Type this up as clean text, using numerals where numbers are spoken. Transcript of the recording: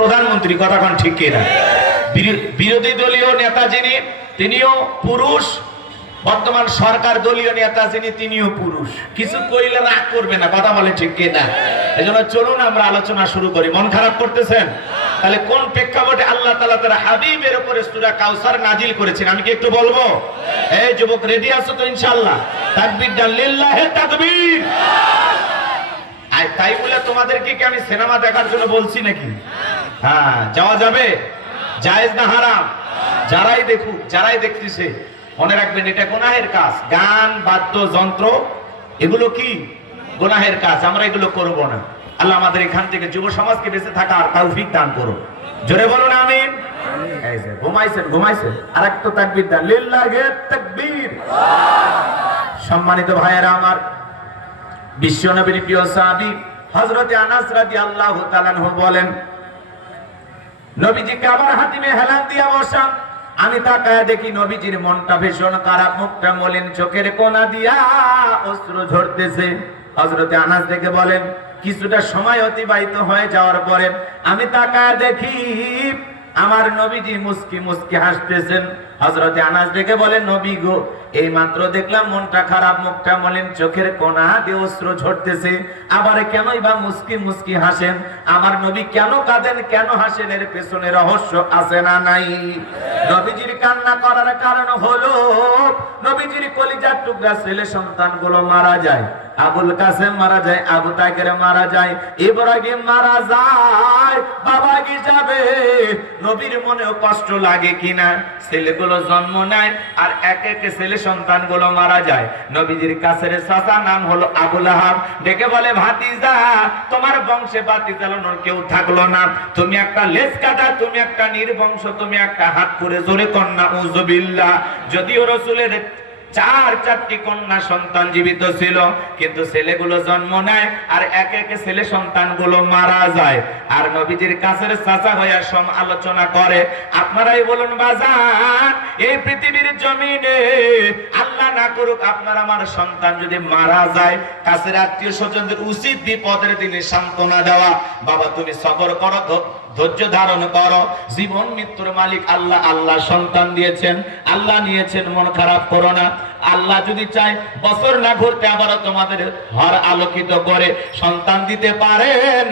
প্রধানমন্ত্রী, কথা কোন ঠিক কিনা? বিরোধী দলীয় নেতা যিনি তিনিও পুরুষ, বর্তমান সরকার দলীয় নেতা যিনি তিনিও পুরুষ। কিছু কইলে রাগ করবে না, কথা বলে ঠিক কিনা? এজন্য চলুন আমরা আলোচনা শুরু করি। মন খারাপ করতেছেন? তাহলে কোন প্রেক্ষাপটে আল্লাহ তাআলা তার হাবিবের উপরে সূরা কাউসার নাজিল করেছেন আমি কি একটু বলবো? এই যুবক রেডি আছো তো ইনশাআল্লাহ? তাকবীর দান, লিল্লাহি তাকবীর। আর তাই বলে তোমাদেরকে কি আমি সিনেমা দেখার জন্য বলছি নাকি? হ্যাঁ, যাওয়া যাবে, জায়েজ না হারাম? যারাই দেখুক, যারাই দেখতেছে মনে রাখবেন এটা গুনাহের কাজ। গান, বাদ্যযন্ত্র এগুলো কি গুনাহের কাজ, আমরা এগুলো করব না। আল্লাহ আমাদের এখান থেকে যুব সমাজকে বেঁচে থাকার তৌফিক দান করুন। জোরে বলুন আমিন। এই যে ঘুমাইছেন আরেকটু তাকবীর দান, লিল্লাহি তাকবীর। সম্মানিত ভাইয়েরা আমার, বিশ্ব নবীর প্রিয় সাহাবী হযরত আনাস রাদিয়াল্লাহু তাআলা আনহু বলেন, নবীজি কাবার হাতিমে হেলান দিয়া বসা, আমি তাকায় দেখি নবীজির মনটা ভীষণ খারাপ, মুখটা মলিন, চোখের কোনা দিয়া অশ্রু ঝরতেছে। হযরত আনাস দেখে বলেন, কিছুটা সময় অতিবাহিত হয়ে যাওয়ার পরে আমি তাকায় দেখি আমার নবীজি মুস্কি মুস্কি হাসতেছেন। হযরত আনাস দেখে বলেন, নবী গো, এই মাত্র দেখলাম মনটা খারাপ, মুখটা মলিন, চোখের কোনা দিয়ে অশ্রু ঝরতেছে, আবার কেনই বা মুস্কি মুস্কি হাসেন? আমার নবী কেন কাঁদেন, কেন হাসেন? এর পেছনে রহস্য আছে না নাই? নবীজির কান্না করার কারণ হলো নবীজির কলিজার টুকরা ছেলে সন্তানগুলো মারা যায়। আবুল কাসেম মারা যায়, আবু তাকের মারা যায়, ইব্রাহিম মারা যায়। বাবা হিসাবে নবীর মনেও কষ্ট লাগে কিনা? ছেলেগুলো জন্ম নেয় আর এক এক ছেলে সন্তানগুলো মারা যায়। নবীজির কাছের চাচা নাম হলো আবু লাহাব, ডেকে বলে, ভাতিজা, তোমার বংশে বাতি চালানোর কেউ থাকলো না, তুমি একটা লেজ কাটা, তুমি একটা নির্বংশ, তুমি একটা হাত করে জোরে কন্যা উযুবিল্লাহ। যদিও রাসূলের চারটি কন্যা সন্তান জীবিত ছিল, কিন্তু ছেলেগুলো জন্ম নেয় আর এক এক ছেলে সন্তানগুলো মারা যায়। আর নবীজির কাছের চাচা হইয়া আলোচনা করে, আপনারাই বলুন বাজান, এই পৃথিবীর জমিনে আল্লাহ না করুক আপনার আমার সন্তান যদি মারা যায়, কাছের আত্মীয় স্বজনদের উচিত বিপদের দিনে সান্ত্বনা দেওয়া। বাবা তুমি সবর করো, ধৈর্য ধারণ করো, জীবন মৃত্যুর মালিক আল্লাহ। আল্লাহ সন্তান দিয়েছেন, আল্লাহ নিয়েছেন, মন খারাপ করো না। আল্লাহ যদি চায় বছর না ঘুরতে আবারও তোমাদের ঘর আলোকিত করে সন্তান দিতে পারেন।